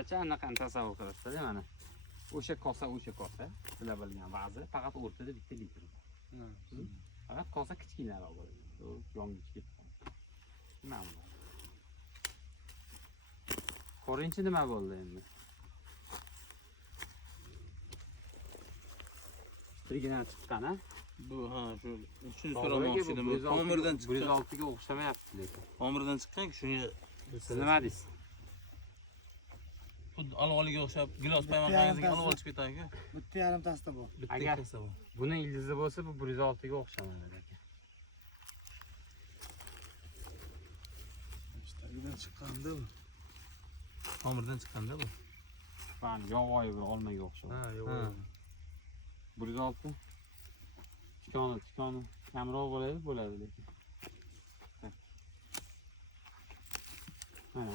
o'rtacha anaqani tasavvur qilasizda mana. O'sha kosa. Sizlar bilgan ba'zi faqat o'rtada bitta litr. Faqat kosa kichkinaroq bo'ladi. Yong'ich ketgan. Nima bu? Ko'ringchi nima bo'ldi endi? Birgina chiqqan a? Bu ha shu uchinchi so'ramoqchi edim. Tomirdan chiqqan. 106 ga o'xshamayapti lekin. Tomirdan chiqqan-ku shunga Siz nima deysiz? xuddi alvoliga o'xshab gilos paymaqangizga olib olib chiqib ketadi-ku. Bitta yarimtasida bor. Bitta Agar kasa bor. buni ildizi bo'lsa bu 106 ga o'xshamaydi lekin. Ishtagidan chiqqanda bu. Tomirdan chiqqanda bu. Mana yog'oyi bir olmaga o'xshaydi. Ha, yo'q. 106 tikoni kamroq bo'ladi lekin. Mana